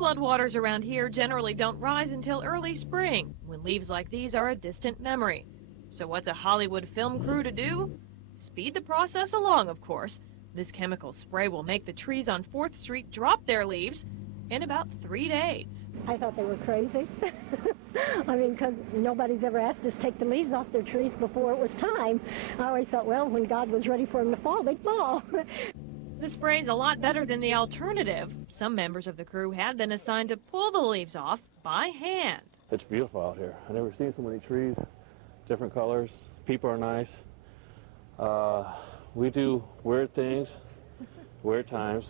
Floodwaters around here generally don't rise until early spring, when leaves like these are a distant memory. So what's a Hollywood film crew to do? Speed the process along, of course. This chemical spray will make the trees on 4th Street drop their leaves in about 3 days. I thought they were crazy. I mean, because nobody's ever asked us to take the leaves off their trees before it was time. I always thought, well, when God was ready for them to fall, they'd fall. The spray's a lot better than the alternative. Some members of the crew had been assigned to pull the leaves off by hand. It's beautiful out here. I've never seen so many trees, different colors. People are nice. We do weird things, weird times.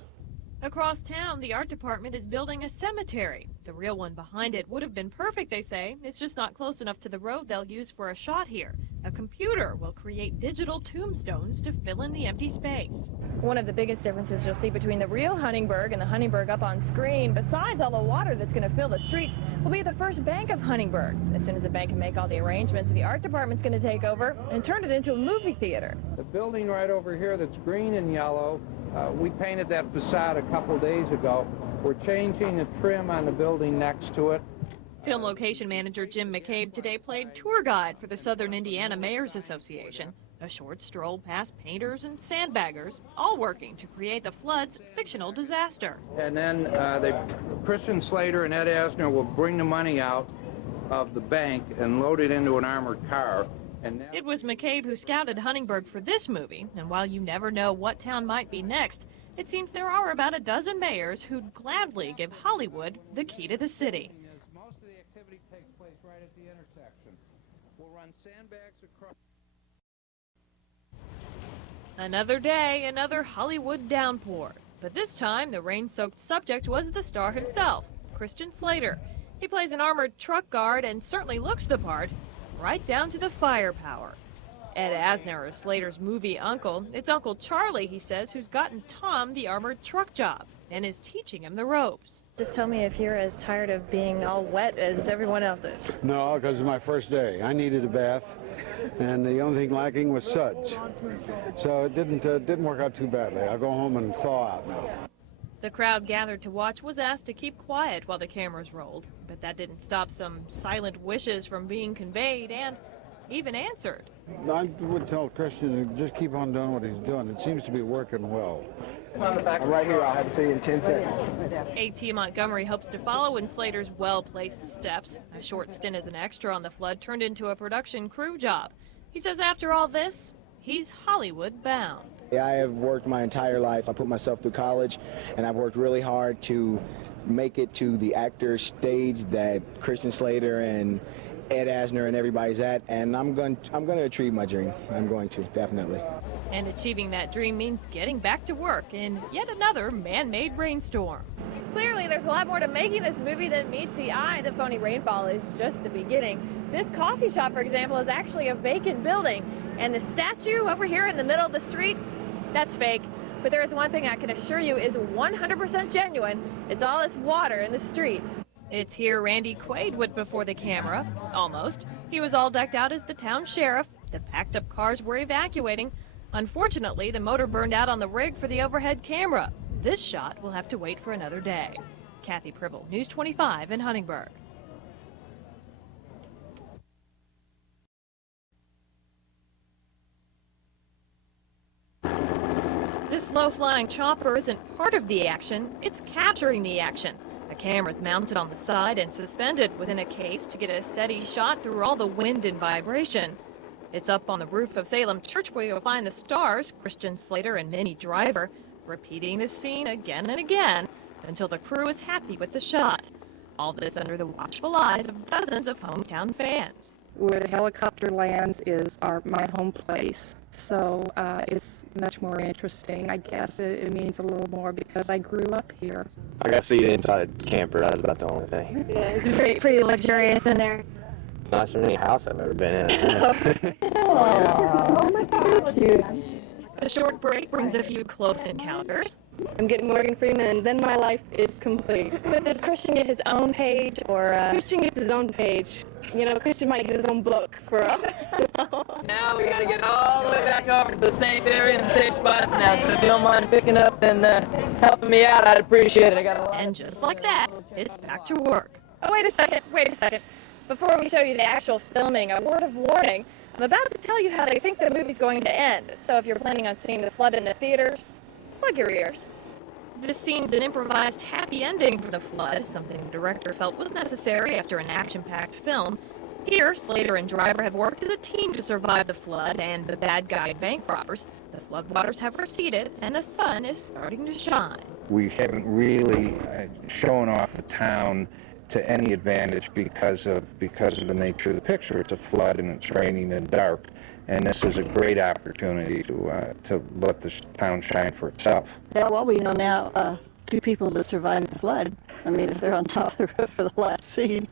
Across town, the art department is building a cemetery. The real one behind it would have been perfect, they say. It's just not close enough to the road they'll use for a shot here. A computer will create digital tombstones to fill in the empty space. One of the biggest differences you'll see between the real Huntingburg and the Huntingburg up on screen, besides all the water that's going to fill the streets, will be the first bank of Huntingburg. As soon as the bank can make all the arrangements, the art department's going to take over and turn it into a movie theater. The building right over here that's green and yellow, we painted that facade a couple days ago. We're changing the trim on the building next to it. Film location manager Jim McCabe today played tour guide for the Southern Indiana Mayors Association. A short stroll past painters and sandbaggers, all working to create the flood's fictional disaster. And then Christian Slater and Ed Asner will bring the money out of the bank and load it into an armored car. And it was McCabe who scouted Huntingburg for this movie, and while you never know what town might be next, it seems there are about a dozen mayors who'd gladly give Hollywood the key to the city. Most of the activity takes place right at the intersection. We'll run sandbags across. Another day, another Hollywood downpour. But this time, the rain-soaked subject was the star himself, Christian Slater. He plays an armored truck guard and certainly looks the part, right down to the firepower. Ed Asner is Slater's movie uncle. It's Uncle Charlie, he says, who's gotten Tom the armored truck job and is teaching him the ropes. Just tell me if you're as tired of being all wet as everyone else is. No, because it's my first day. I needed a bath, and the only thing lacking was suds. So it didn't work out too badly. I'll go home and thaw out now. The crowd gathered to watch was asked to keep quiet while the cameras rolled, but that didn't stop some silent wishes from being conveyed and even answered. I would tell Christian to just keep on doing what he's doing. It seems to be working well. I'm right here. I'll have it to you in 10 seconds. A.T. Montgomery hopes to follow in Slater's well-placed steps. A short stint as an extra on The Flood turned into a production crew job. He says after all this, he's Hollywood bound. I have worked my entire life. I put myself through college, and I've worked really hard to make it to the actor stage that Christian Slater and Ed Asner and everybody's at, and I'm going to achieve my dream. I'm going to, definitely. And achieving that dream means getting back to work in yet another man-made rainstorm. Clearly, there's a lot more to making this movie than meets the eye. The phony rainfall is just the beginning. This coffee shop, for example, is actually a vacant building, and the statue over here in the middle of the street, that's fake. But there is one thing I can assure you is 100% genuine. It's all this water in the streets. It's here Randy Quaid went before the camera. Almost. He was all decked out as the town sheriff. The packed up cars were evacuating. Unfortunately, the motor burned out on the rig for the overhead camera. This shot will have to wait for another day. Kathy Pribble, News 25 in Huntingburg. This slow-flying chopper isn't part of the action, it's capturing the action. A camera's mounted on the side and suspended within a case to get a steady shot through all the wind and vibration. It's up on the roof of Salem Church where you'll find the stars, Christian Slater and Minnie Driver, repeating the scene again and again until the crew is happy with the shot. All this under the watchful eyes of dozens of hometown fans. Where the helicopter lands is my home place, so it's much more interesting. I guess it means a little more because I grew up here. I got seated inside a camper. That was about the only thing. Yeah, it's pretty luxurious in there. Nicer than any house I've ever been in. Oh my God, cute. The short break brings a few close encounters. I'm getting Morgan Freeman, and then my life is complete. But does Christian get his own page, or Christian gets his own page. You know, Christian might get his own book for Now we gotta get all the way back over to the safe area and the safe spots now, so if you don't mind picking up and helping me out, I'd appreciate it. I got a lot. And just like that, it's back to work. Oh, wait a second. Before we show you the actual filming, a word of warning. I'm about to tell you how they think the movie's going to end. So if you're planning on seeing the flood in the theaters, plug your ears. This scene's an improvised happy ending for the flood, something the director felt was necessary after an action-packed film. Here, Slater and Driver have worked as a team to survive the flood and the bad guy bank robbers. The floodwaters have receded, and the sun is starting to shine. We haven't really shown off the town to any advantage because of the nature of the picture. It's a flood and it's raining and dark, and this is a great opportunity to let the town shine for itself. Yeah, well, we know now two people that survived the flood. I mean, if they're on top of the roof for the last scene.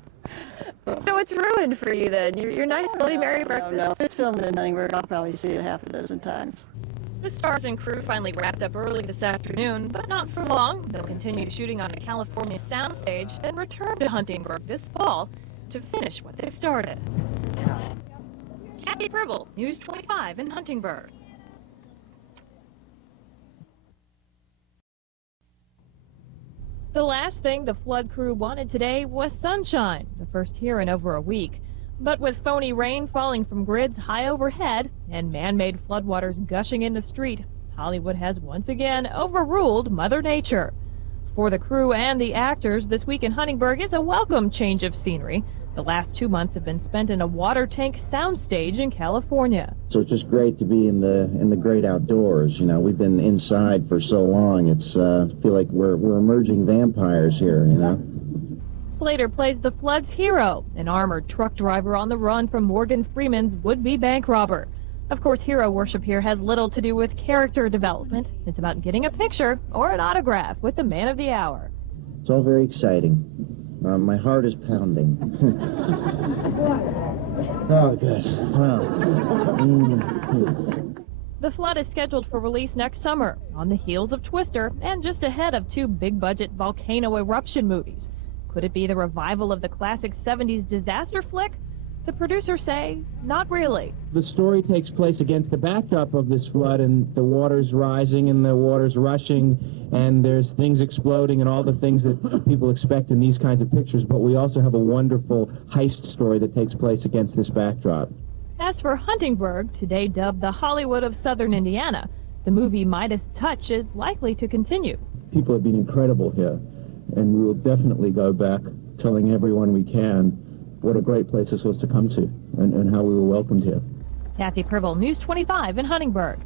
So it's ruined for you then. Your nice Bloody Mary breakfast. No, if it's filmed in Huntingburg, I'll probably see it half a dozen times. The stars and crew finally wrapped up early this afternoon, but not for long. They'll continue shooting on a California soundstage, then return to Huntingburg this fall to finish what they've started. Kathy Pribble, News 25 in Huntingburg. The last thing the flood crew wanted today was sunshine, the first here in over a week. But with phony rain falling from grids high overhead and man-made floodwaters gushing in the street, Hollywood has once again overruled Mother Nature. For the crew and the actors, this week in Huntingburg is a welcome change of scenery. The last 2 months have been spent in a water tank soundstage in California. So it's just great to be in the great outdoors. You know, we've been inside for so long. It's feel like we're emerging vampires here. You know. Slater plays the flood's hero, an armored truck driver on the run from Morgan Freeman's would-be bank robber. Of course, hero worship here has little to do with character development. It's about getting a picture or an autograph with the man of the hour. It's all very exciting. My heart is pounding. Oh, good. Wow. The flood is scheduled for release next summer, on the heels of Twister, and just ahead of 2 big-budget volcano eruption movies. Could it be the revival of the classic 70s disaster flick? The producers say, not really. The story takes place against the backdrop of this flood, and the water's rising and the water's rushing, and there's things exploding and all the things that people expect in these kinds of pictures, but we also have a wonderful heist story that takes place against this backdrop. As for Huntingburg, today dubbed the Hollywood of Southern Indiana, the movie Midas Touch is likely to continue. People have been incredible here, and we will definitely go back telling everyone we can what a great place this was to come to and how we were welcomed here. Kathy Pribble, News 25 in Huntingburg.